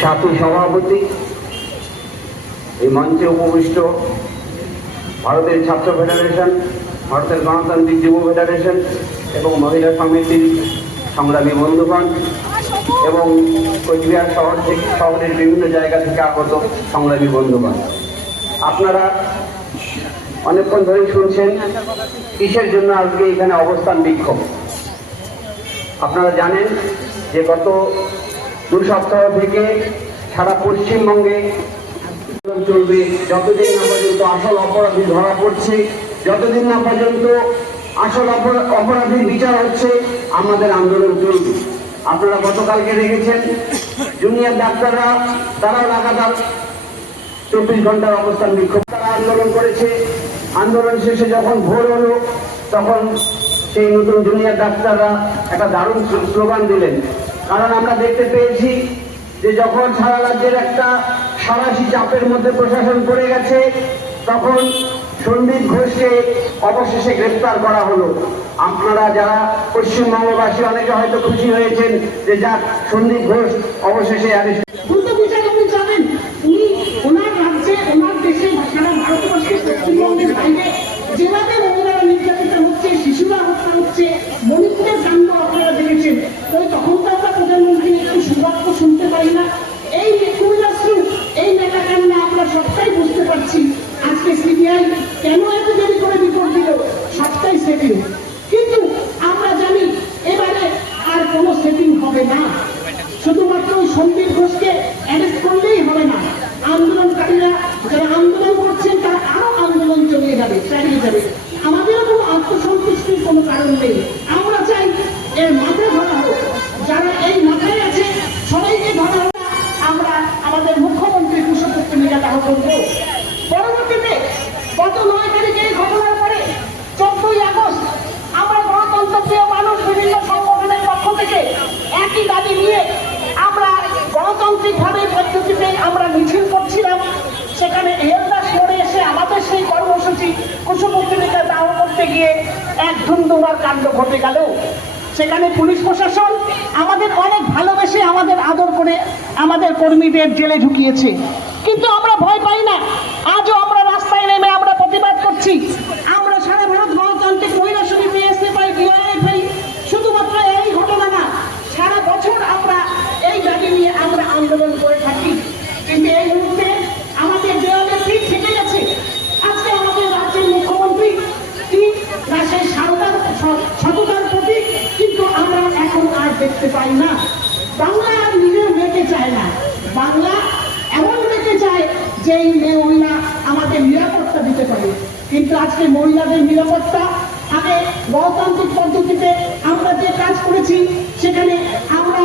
সাথী সভাপতি, এই মঞ্চে উপবিষ্ট ভারতের ছাত্র ফেডারেশন, ভারতের গণতান্ত্রিক যুব ফেডারেশন এবং মহিলা সমিতির সংগ্রামী বন্ধুগণ এবং কোচবিহার শহর থেকে শহরের বিভিন্ন জায়গা থেকে আগত সংগ্রামী বন্ধুগণ। আপনারা অনেকক্ষণ ধরে শুনছেন, কিসের জন্য আজকে এখানে অবস্থান বিক্ষোভ? আপনারা জানেন যে গত দু সপ্তাহ থেকে সারা পশ্চিমবঙ্গে চলবে। যতদিন না পর্যন্ত আসল অপরাধী ধরা পড়ছে, যতদিন না পর্যন্ত আসল অপরা- অপরাধীর বিচার হচ্ছে, আমাদের আন্দোলন চলবে। আপনারা গতকালকে দেখেছেন, জুনিয়র ডাক্তাররা, তারাও লাগাতার চব্বিশ ঘণ্টার অবস্থান বিক্ষোভ। তারা আন্দোলন করেছে। আন্দোলন শেষে যখন ভোর হলো, তখন সেই নতুন জুনিয়র ডাক্তাররা একটা দারুণ স্লোগান দিলেন। কারণ আমরা দেখতে পেয়েছি যে যখন সারা রাজ্যের একটা সারাশি চাপের মধ্যে প্রশাসন পড়ে গেছে, তখন সন্দীপ ঘোষকে অবশেষে গ্রেফতার করা হলো। আপনারা যারা পশ্চিমবঙ্গবাসী, অনেকে হয়তো খুশি হয়েছেন যে যাক, সন্দীপ ঘোষ অবশেষে apoio এক ধুমধুমার কাণ্ড ঘটে গেল সেখানে পুলিশ প্রশাসন আমাদের অনেক ভালোবেসে আমাদের আদর করে আমাদের কর্মীদের জেলে ঢুকিয়েছে। কিন্তু আমরা ভয় পাই না আজও আমরা রাস্তায় নেমে আমরা প্রতিবাদ করছি আমরা সারা ভারত গণতান্ত্রিক মহিলা সমিতি এসে পাই ডিআইএফআই শুধুমাত্র এই ঘটনা না সারা বছর আমরা এই দাবি নিয়ে আমরা আন্দোলন করে থাকি কিন্তু এই মুহূর্তে আমাদের দেওয়ালের পিঠ থেকে গেছে আজকে আমাদের রাজ্যের মুখ্যমন্ত্রী তিনি না সেই সারদার স- সততার প্রতীক কিন্তু আমরা এখন আর দেখতে পাই না। বাংলা আর নিজের মেয়েকে চায় না। বাংলা এমন মেয়েকে চায় যেই মেয়ে মহিলা আমাদের নিরাপত্তা দিতে পারে। কিন্তু আজকে মহিলাদের নিরাপত্তা আগে গণতান্ত্রিক পদ্ধতিতে আমরা যে কাজ করেছি, সেখানে আমরা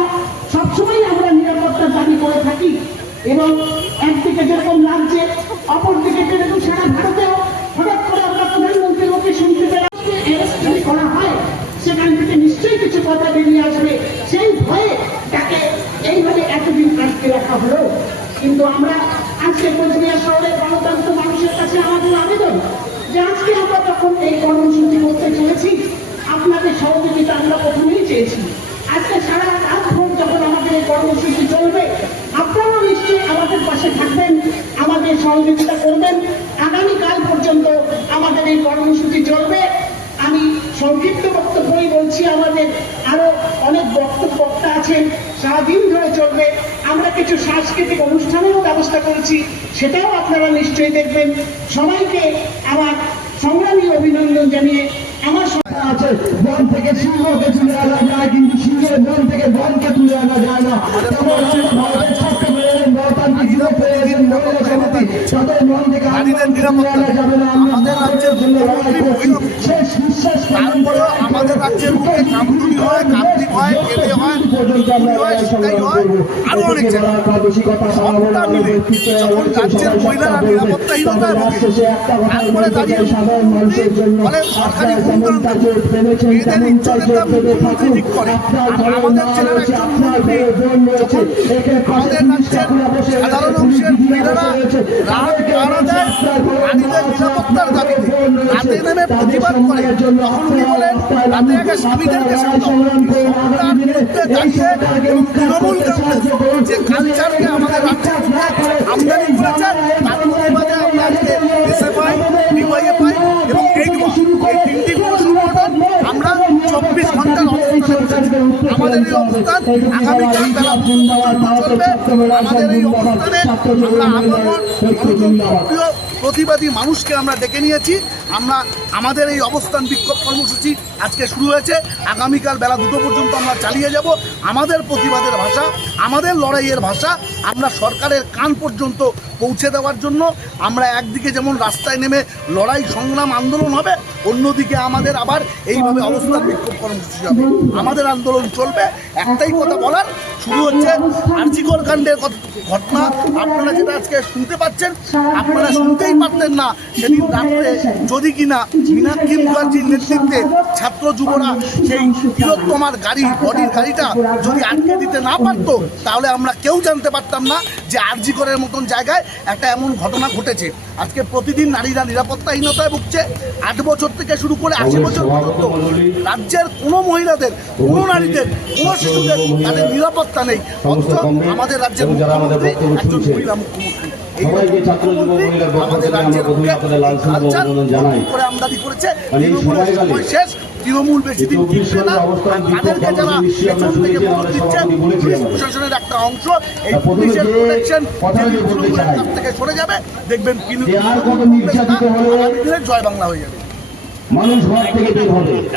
সবসময় আমরা নিরাপত্তার দাবি করে থাকি। এবং একদিকে যেরকম রাজ্যে অপরদিকে কথা বেরিয়ে আসবে। সেই ভয়ে তাকে এইভাবে এতদিন আটকে রাখা হলো। কিন্তু আমরা আজকে কোচবিহার শহরের গণতন্ত্র মানুষের কাছে আমাদের আবেদন যে আজকে আমরা যখন এই কর্মসূচি করতে চলেছি, আপনাদের সহযোগিতা আমরা প্রথমেই চেয়েছি। আজকে সারা রাত ভোর যখন আমাদের এই কর্মসূচি চলবে, আপনারাও নিশ্চয়ই আমাদের পাশে থাকবেন, আমাদের সহযোগিতা করবেন। আগামীকাল পর্যন্ত আমাদের এই কর্মসূচি চলবে। আমি সংক্ষিপ্ত বক্তব্যই বলছি, আমাদের বক্তা আছেন সারাদিন ধরে চলবে। আমরা কিছু সাংস্কৃতিক অনুষ্ঠানেরও ব্যবস্থা করেছি সেটাও আপনারা নিশ্চয়ই দেখবেন। সবাইকে আমার সংগ্রামী অভিনন্দন জানিয়ে আমার আছে বন থেকে সিংহকে তুলে আনা যায় কিন্তু সিংহের বন থেকে বনকে তুলে আনা যায় না। তেমন আমরা ভারতের ছোট্ট মেয়েদের গণতান্ত্রিক যুবক প্রয়োজন মহিলা সমিতি তাদের মন থেকে আনা যাবে না। আমরা জন্য লড়াই করছি শেষ রাজ্যের কামদিক কেঁদে পর্যন্ত সেটাই করব। অনেক জায়গায়। বলার প্রাদেশিকতা বাড়াবো না, সবটা মিলে যখন রাজ্যের মহিলারা নিরাপত্তাহীনতায় ভোগে, শেষে একটা কথা তারপরে দাঁড়িয়ে চাই সাধারণ আমাদের এই তিনটি সংগঠন আমরা চব্বিশ ঘণ্টার তারা চলবে। আমাদের এই অবস্থানে আমরা আন্দোলন প্রতিবাদী মানুষকে আমরা ডেকে নিয়েছি। আমরা আমাদের এই অবস্থান বিক্ষোভ কর্মসূচি আজকে শুরু হয়েছে। আগামীকাল বেলা দুটো পর্যন্ত আমরা চালিয়ে যাব। আমাদের প্রতিবাদের ভাষা, আমাদের লড়াইয়ের ভাষা, আমরা সরকারের কান পর্যন্ত পৌঁছে দেওয়ার জন্য আমরা একদিকে যেমন রাস্তায় নেমে লড়াই, সংগ্রাম, আন্দোলন হবে, অন্যদিকে আমাদের আবার এইভাবে অবস্থান বিক্ষোভ কর্মসূচি হবে। আমাদের আন্দোলন চলবে, একটাই কথা বলার, শুরু হচ্ছে আর্জিকর কাণ্ডের ঘটনা। আপনারা যেটা আজকে শুনতে পাচ্ছেন, আপনারা শুনতেই পারতেন না, সেদিন রাত্রে যদি কিনা মীনাক্ষী মুখার্জির নেতৃত্বে ছাত্র যুবরা সেই তিলোত্তমার গাড়ি বডির গাড়িটা যদি আটকে দিতে না পারতো তাহলে আমরা কেউ জানতে পারতাম না যে আরজিকরের মতন জায়গায় একটা এমন ঘটনা ঘটেছে। আজকে প্রতিদিন নারীরা নিরাপত্তাহীনতায় ভুগছে। আট বছর থেকে শুরু করে আশি বছর পর্যন্ত রাজ্যের কোনো মহিলাদের কোনো নারীদের কোনো শিশুদের তাদের নিরাপত্তা নেই। অথচ আমাদের রাজ্যের মুখ্যমন্ত্রী একজন মহিলা মুখ্যমন্ত্রী। সবাইকে ছাত্র যুব মহিলার পক্ষ থেকে আমরা প্রথমে আপনাদের লাল অভিনন্দন জানাই। করে আমদানি করেছে কারণ এই সময়কালে শেষ তৃণমূল বেশি দিন টিকবে না আর তাদেরকে যারা পেছন থেকে শুনেছি, ভোট আমাদের দিচ্ছে সভাপতি বলেছিলেন। পুলিশ প্রশাসনের একটা অংশ এই পুলিশের প্রোটেকশন তৃণমূলের থেকে সরে যাবে দেখবেন হলেও জয় বাংলা হয়ে যাবে মানুষ ঘর থেকে বের হবে